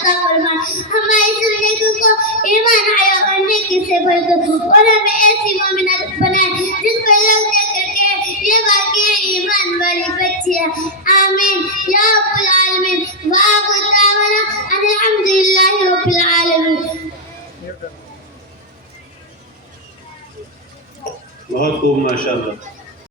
عطا فرما. ہماری زندگی کو ایمان حیا اور نیکی سے بھر دو اور ہمیں ایسی مومنات بنائے جس کو لوگ دیکھ کر کے یہ واقعی ایمان والی بچی ہے. آمین یا رب العالمین. وآخر دعوانا ان الحمدللہ رب العالمین. بہت خوب، ماشاءاللہ.